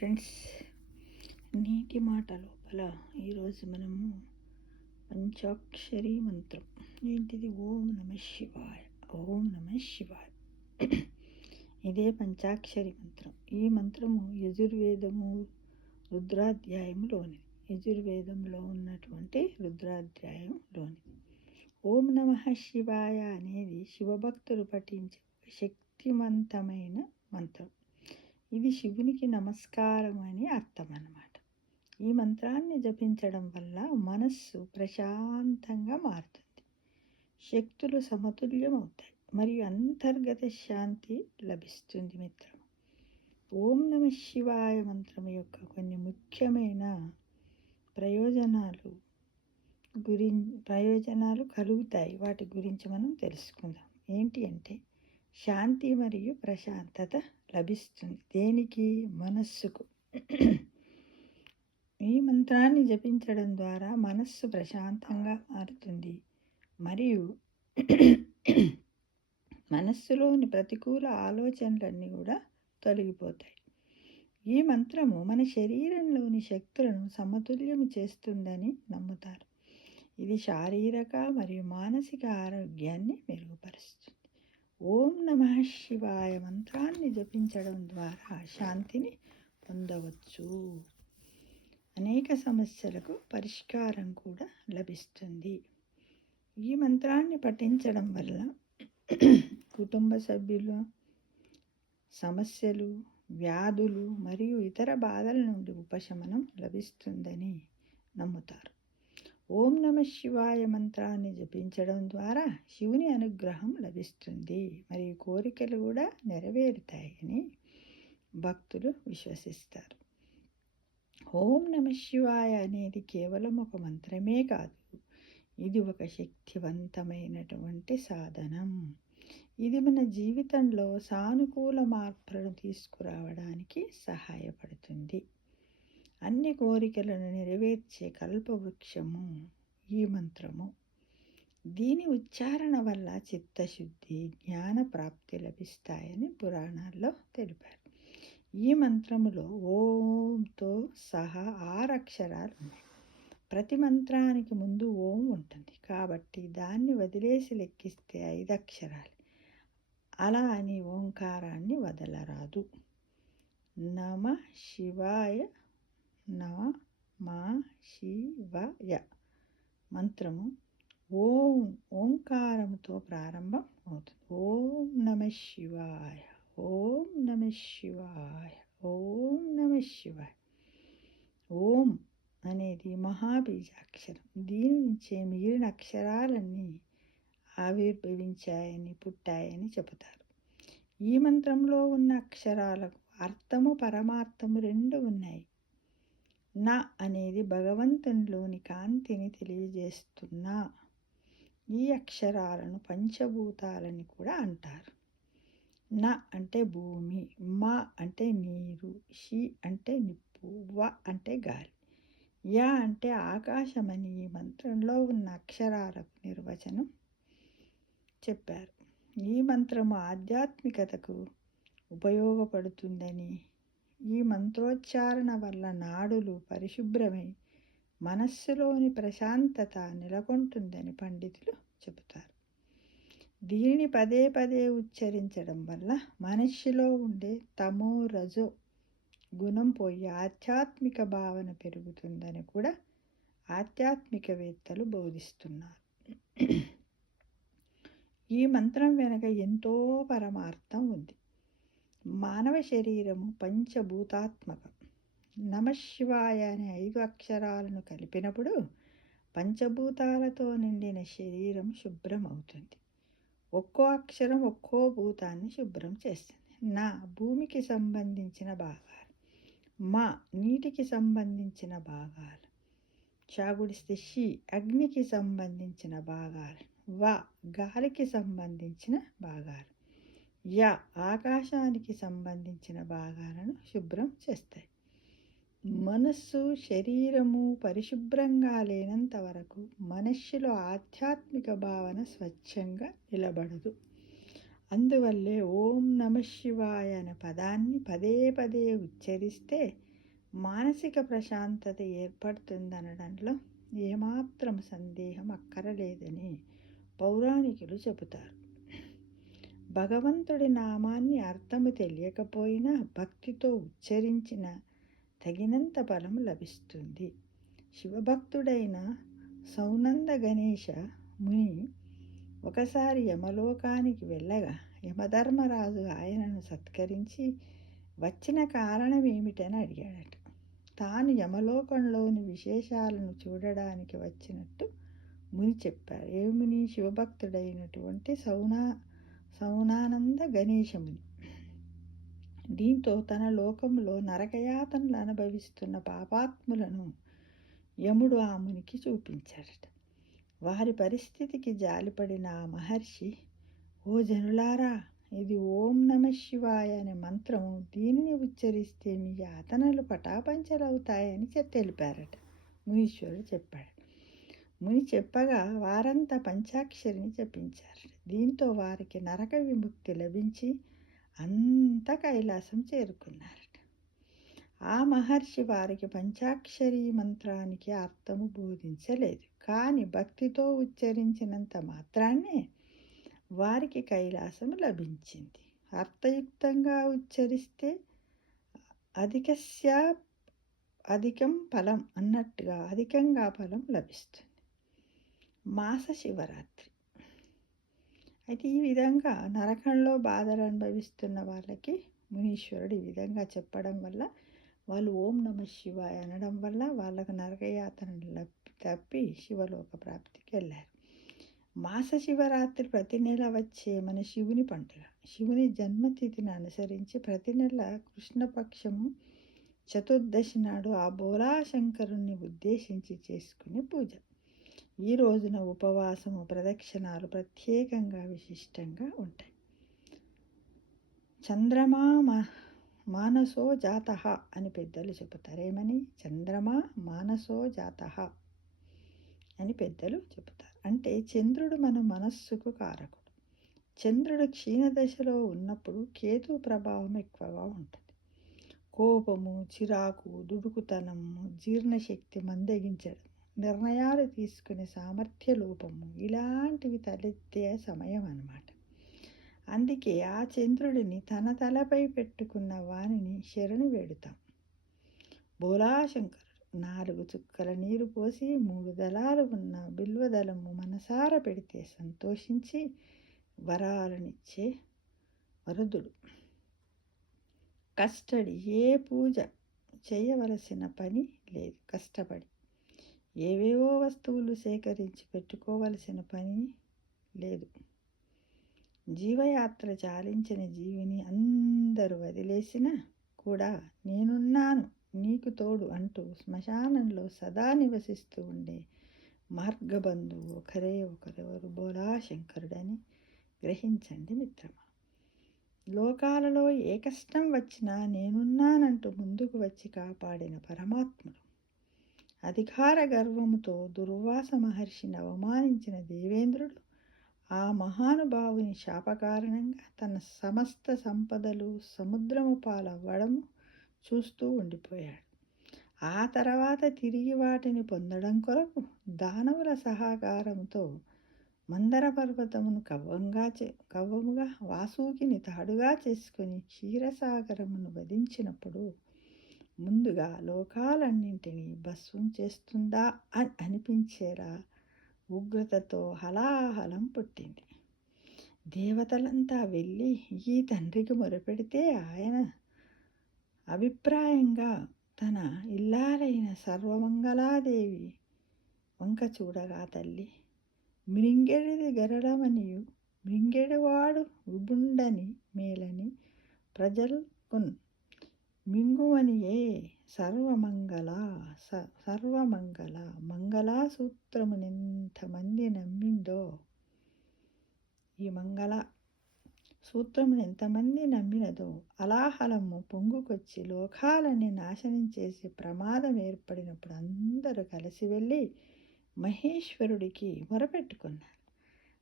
Friends, నీటి మాట లోపల ఈరోజు మనము పంచాక్షరి మంత్రం ఏంటిది? ఓం నమ శివాయ. ఓం నమ శివాయ. ఇదే పంచాక్షరి మంత్రం. ఈ మంత్రము యజుర్వేదము రుద్రాధ్యాయంలోనిది. యజుర్వేదంలో ఉన్నటువంటి రుద్రాధ్యాయంలోనిది. ఓం నమ శివాయ అనేది శివభక్తులు పఠించే శక్తివంతమైన మంత్రం. ఇది శివునికి నమస్కారం అని అర్థం అన్నమాట. ఈ మంత్రాన్ని జపించడం వల్ల మనస్సు ప్రశాంతంగా మారుతుంది, శక్తులు సమతుల్యం అవుతాయి మరియు అంతర్గత శాంతి లభిస్తుంది. మిత్రము, ఓం నమ శివాయ మంత్రం యొక్క కొన్ని ముఖ్యమైన ప్రయోజనాలు కలుగుతాయి. వాటి గురించి మనం తెలుసుకుందాం. ఏంటి అంటే, శాంతి మరియు ప్రశాంతత లభిస్తుంది. దేనికి? మనస్సుకు. ఈ మంత్రాన్ని జపించడం ద్వారా మనస్సు ప్రశాంతంగా మారుతుంది మరియు మనస్సులోని ప్రతికూల ఆలోచనలన్నీ కూడా తొలగిపోతాయి. ఈ మంత్రము మన శరీరంలోని శక్తులను సమతుల్యం చేస్తుందని నమ్ముతారు. ఇది శారీరక మరియు మానసిక ఆరోగ్యాన్ని మెరుగుపరుస్తుంది. ఓం నమ శివాయ మంత్రాన్ని జపించడం ద్వారా శాంతిని పొందవచ్చు. అనేక సమస్యలకు పరిష్కారం కూడా లభిస్తుంది. ఈ మంత్రాన్ని పఠించడం వల్ల కుటుంబ సభ్యుల సమస్యలు, వ్యాధులు మరియు ఇతర బాధల నుండి ఉపశమనం లభిస్తుందని నమ్ముతారు. ఓం నమ శివాయ మంత్రాన్ని జపించడం ద్వారా శివుని అనుగ్రహం లభిస్తుంది మరియు కోరికలు కూడా నెరవేరుతాయని భక్తులు విశ్వసిస్తారు. ఓం నమ శివాయ అనేది కేవలం ఒక మంత్రమే కాదు, ఇది ఒక శక్తివంతమైనటువంటి సాధనం. ఇది మన జీవితంలో సానుకూల మార్పులను తీసుకురావడానికి సహాయపడుతుంది. అన్ని కోరికలను నెరవేర్చే కల్పవృక్షము ఈ మంత్రము. దీని ఉచ్చారణ వల్ల చిత్తశుద్ధి, జ్ఞాన ప్రాప్తి లభిస్తాయని పురాణాల్లో తెలిపారు. ఈ మంత్రములో ఓంతో సహా 6 అక్షరాలు ఉన్నాయి. ప్రతి మంత్రానికి ముందు ఓం ఉంటుంది కాబట్టి దాన్ని వదిలేసి లెక్కిస్తే 5 అక్షరాలు. అలా అని ఓంకారాన్ని వదలరాదు. నమ శివాయ, నమ శివాయ మంత్రము ఓంకారముతో ప్రారంభం అవుతుంది. ఓం నమ శివాయ, ఓం నమ శివాయ, ఓం నమ శివాయ. ఓం అనేది మహాబీజాక్షరం. దీని నుంచే మిగిలిన అక్షరాలన్నీ ఆవిర్భవించాయని, పుట్టాయని చెబుతారు. ఈ మంత్రంలో ఉన్న అక్షరాలకు అర్థము, పరమార్థము 2 ఉన్నాయి. నా అనేది భగవంతునిలోని కాంతిని తెలియజేస్తున్నా. ఈ అక్షరాలను పంచభూతాలని కూడా అంటారు. నా అంటే భూమి, మా అంటే నీరు, షి అంటే నిప్పు, వ అంటే గాలి, యా అంటే ఆకాశమని ఈ మంత్రంలో ఉన్న అక్షరాలకు నిర్వచనం చెప్పారు. ఈ మంత్రము ఆధ్యాత్మికతకు ఉపయోగపడుతుందని, ఈ మంత్రోచ్చారణ వల్ల నాడులు పరిశుభ్రమై మనస్సులోని ప్రశాంతత నెలకొంటుందని పండితులు చెబుతారు. దీనిని పదే పదే ఉచ్చరించడం వల్ల మనిషిలో ఉండే తమో రజో గుణం పోయి ఆధ్యాత్మిక భావన పెరుగుతుందని కూడా ఆధ్యాత్మికవేత్తలు బోధిస్తున్నారు. ఈ మంత్రం వెనుక ఎంతో పరమార్థం ఉంది. మానవ శరీరము పంచభూతాత్మకం. నమశివాయ అనే 5 అక్షరాలను కలిపినప్పుడు పంచభూతాలతో నిండిన శరీరం శుభ్రం అవుతుంది. ఒక్కో అక్షరం ఒక్కో భూతాన్ని శుభ్రం చేస్తుంది. నా భూమికి సంబంధించిన భాగాలు, మా నీటికి సంబంధించిన భాగాలు, చాగుడిస్తే షి అగ్నికి సంబంధించిన భాగాలు, వ గాలికి సంబంధించిన భాగాలు, యా ఆకాశానికి సంబంధించిన భాగాలను శుభ్రం చేస్తాయి. మనస్సు, శరీరము పరిశుభ్రంగా లేనంత వరకు మనిషిలో ఆధ్యాత్మిక భావన స్వచ్ఛంగా నిలబడదు. అందువల్లే ఓం నమ శివాయ అనే పదాన్ని పదే పదే ఉచ్చరిస్తే మానసిక ప్రశాంతత ఏర్పడుతుందనడంలో ఏమాత్రం సందేహం అక్కరలేదని పౌరాణికులు చెబుతారు. భగవంతుడి నామాన్ని అర్థము తెలియకపోయినా భక్తితో ఉచ్చరించిన తగినంత ఫలం లభిస్తుంది. శివభక్తుడైన సౌనంద గణేశ ముని ఒకసారి యమలోకానికి వెళ్ళగా యమధర్మరాజు ఆయనను సత్కరించి వచ్చిన కారణం ఏమిటని అడిగాడట. తాను యమలోకంలోని విశేషాలను చూడడానికి వచ్చినట్టు ముని చెప్పారు. ఏముని? శివభక్తుడైనటువంటి సౌనానంద గణేశముని. దీంతో తన లోకంలో నరకయాతనలు అనుభవిస్తున్న పాపాత్ములను యముడు ఆ మునికి చూపించాడట. వారి పరిస్థితికి జాలిపడిన ఆ మహర్షి, ఓ జనులారా, ఇది ఓం నమ శివాయ అనే మంత్రము. దీనిని ఉచ్చరిస్తే మీ యాతనలు పటాపంచలవుతాయని తెలిపారట. మునీశ్వరుడు చెప్పాడు. ముని చెప్పగా వారంతా పంచాక్షరిని జపించారు. దీంతో వారికి నరక విముక్తి లభించి అంత కైలాసం చేరుకున్నారట. ఆ మహర్షి వారికి పంచాక్షరి మంత్రానికి అర్థము బోధించలేదు. కానీ భక్తితో ఉచ్చరించినంత మాత్రాన్నే వారికి కైలాసం లభించింది. అర్థయుక్తంగా ఉచ్చరిస్తే అధికం ఫలం అన్నట్టుగా అధికంగా ఫలం లభిస్తుంది. మాస శివరాత్రి. అయితే ఈ విధంగా నరకంలో బాధలు అనుభవిస్తున్న వాళ్ళకి మునీశ్వరుడు ఈ విధంగా చెప్పడం వల్ల వాళ్ళు ఓం నమ శివాయ అనడం వల్ల వాళ్ళకు నరకయాతనలు తప్పి శివలోక ప్రాప్తికి వెళ్ళారు. మాస శివరాత్రి ప్రతి నెల వచ్చే మన శివుని పండుగ. శివుని జన్మతిథిని అనుసరించి ప్రతి నెల కృష్ణపక్షము చతుర్దశి నాడు ఆ బోలాశంకరుణ్ణి ఉద్దేశించి చేసుకునే పూజ. ఈ రోజున ఉపవాసము, ప్రదక్షిణాలు ప్రత్యేకంగా విశిష్టంగా ఉంటాయి. చంద్రమా మానసో జాతః అని పెద్దలు చెబుతారు. ఏమని? చంద్రమా మానసో జాతః అని పెద్దలు చెబుతారు. అంటే చంద్రుడు మన మనస్సుకు కారకుడు. చంద్రుడు క్షీణదశలో ఉన్నప్పుడు కేతు ప్రభావం ఎక్కువగా ఉంటుంది. కోపము, చిరాకు, దుడుకుతనము, జీర్ణశక్తి మందగించడం, నిర్ణయాలు తీసుకునే సామర్థ్య లోపము ఇలాంటివి తలెత్తే సమయం అన్నమాట. అందుకే ఆ చంద్రుడిని తన తలపై పెట్టుకున్న వానిని శరణు వేడుతాం. బోలాశంకరుడు 4 చుక్కల నీరు పోసి 3 దళాలు ఉన్న బిల్వదళము మనసార పెడితే సంతోషించి వరాలనిచ్చే వరదుడు. కష్టడి ఏ పూజ చేయవలసిన పని లేదు. కష్టపడి ఏవేవో వస్తువులు సేకరించి పెట్టుకోవలసిన పని లేదు. జీవయాత్ర చాలించిన జీవిని అందరూ వదిలేసినా కూడా నేనున్నాను నీకు తోడు అంటూ శ్మశానంలో సదా నివసిస్తూ ఉండే మార్గబంధువు ఒకరెవరు బోలాశంకరుడని గ్రహించండి మిత్రమా. లోకాలలో ఏ కష్టం వచ్చినా నేనున్నానంటూ ముందుకు వచ్చి కాపాడిన పరమాత్ముడు. అధికార గర్వముతో దుర్వాస మహర్షిని అవమానించిన దేవేంద్రుడు ఆ మహానుభావుని శాపకారణంగా తన సమస్త సంపదలు సముద్రము పాలవ్వడము చూస్తూ ఉండిపోయాడు. ఆ తర్వాత తిరిగి వాటిని పొందడం కొరకు దానవుల సహకారంతో మందర పర్వతమును కవ్వముగా వాసుకిని తాడుగా చేసుకుని క్షీరసాగరమును వధించినప్పుడు ముందుగా లోకాలన్నింటినీ భస్వం చేస్తుందా అని అనిపించేలా ఉగ్రతతో హలాహలం పుట్టింది. దేవతలంతా వెళ్ళి ఈ తండ్రికి మొరపెడితే ఆయన అభిప్రాయంగా తన ఇల్లాలైన సర్వమంగళాదేవి వంక చూడగా తల్లి మృంగెడిది గరళమనియు మృంగెడివాడు విభుండని మేలని ప్రజల్కున్ మింగువనియే సర్వమంగళ మంగళా సూత్రమునెంతమంది నమ్మిందో. ఈ మంగళ సూత్రమును ఎంతమంది నమ్మినదో అలాహలము పొంగుకొచ్చి లోకాలని నాశనం చేసి ప్రమాదం ఏర్పడినప్పుడు అందరూ కలిసి వెళ్ళి మహేశ్వరుడికి మొరపెట్టుకున్నారు.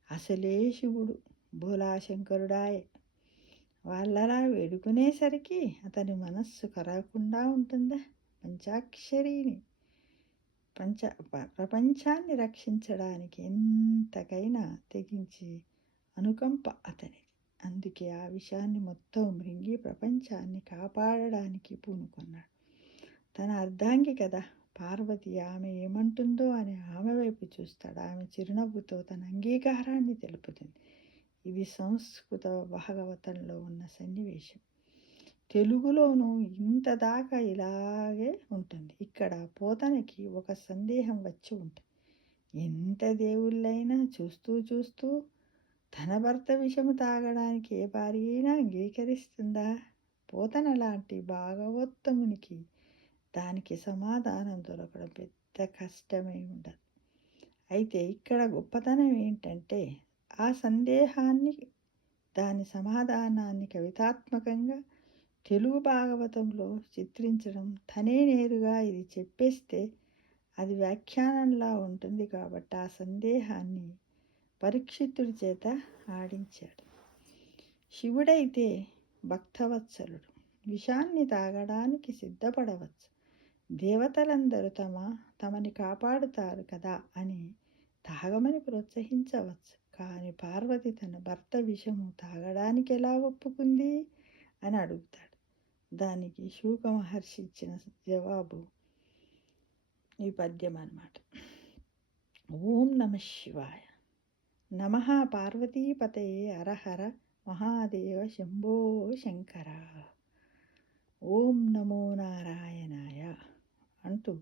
అసలే శివుడు బోలాశంకరుడాయే. వాళ్ళలా వేడుకునేసరికి అతని మనస్సు కరగకుండా ఉంటుందా? పంచాక్షరిని ప్రపంచాన్ని రక్షించడానికి ఎంతకైనా తెగించి అనుకంప అతనిది. అందుకే ఆ విషయాన్ని మొత్తం మృంగి ప్రపంచాన్ని కాపాడడానికి పూనుకున్నాడు. తన అర్ధాంగి కదా పార్వతి, ఆమె ఏమంటుందో అని ఆమె వైపు చూస్తాడు. ఆమె చిరునవ్వుతో తన అంగీకారాన్ని తెలుపుతుంది. ఇది సంస్కృత భాగవతంలో ఉన్న సన్నివేశం. తెలుగులోనూ ఇంత దాకా ఇలాగే ఉంటుంది. ఇక్కడ పోతనకి ఒక సందేహం వచ్చి ఉంటుంది. ఎంత దేవుళ్ళైనా చూస్తూ చూస్తూ తన భర్త విషము తాగడానికి ఏ భార్య అయినా అంగీకరిస్తుందా? పోతన లాంటి భాగవోత్తమునికి దానికి సమాధానం దొరకడం పెద్ద కష్టమై ఉండదు. అయితే ఇక్కడ గొప్పతనం ఏంటంటే ఆ సందేహాన్ని, దాని సమాధానాన్ని కవితాత్మకంగా తెలుగు భాగవతంలో చిత్రించడం. తనే నేరుగా ఇది చెప్పేస్తే అది వ్యాఖ్యానంలా ఉంటుంది కాబట్టి ఆ సందేహాన్ని పరీక్షితుడి చేత ఆడించాడు. శివుడైతే భక్తవత్సలుడు, విషాన్ని తాగడానికి సిద్ధపడవచ్చు. దేవతలందరూ తమని కాపాడుతారు కదా అని తాగమని ప్రోత్సహించవచ్చు. కానీ పార్వతి తన భర్త విషము తాగడానికి ఎలా ఒప్పుకుంది అని అడుగుతాడు. దానికి శూక మహర్షి ఇచ్చిన జవాబు ఈ పద్యం అన్నమాట. ఓం నమ శివాయ. నమః పార్వతీపతయే హరహర మహాదేవ శంభో శంకర. ఓం నమో నారాయణాయ అంటూ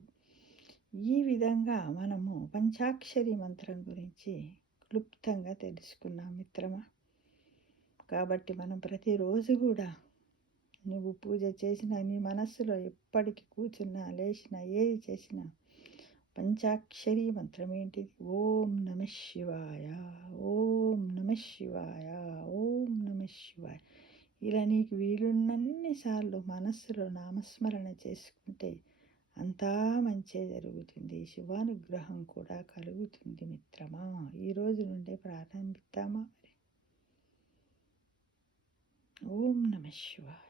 ఈ విధంగా మనము పంచాక్షరి మంత్రం గురించి క్లుప్తంగా తెలుసుకున్నాం మిత్రమా. కాబట్టి మనం ప్రతిరోజు కూడా నువ్వు పూజ చేసినా, నీ మనస్సులో ఎప్పటికి కూర్చున్నా, లేచినా, ఏది చేసినా పంచాక్షరి మంత్రం ఏంటిది? ఓం నమ శివాయ, ఓం నమ శివాయ, ఓం నమ శివాయ. ఇలా నీకు వీలున్నన్ని సార్లు మనస్సులో నామస్మరణ చేసుకుంటే అంతా మంచే జరుగుతుంది. శివానుగ్రహం కూడా కలుగుతుంది మిత్రమా. ఈరోజు నుండే ప్రారంభిద్దామా? ఓం నమ శివాయ.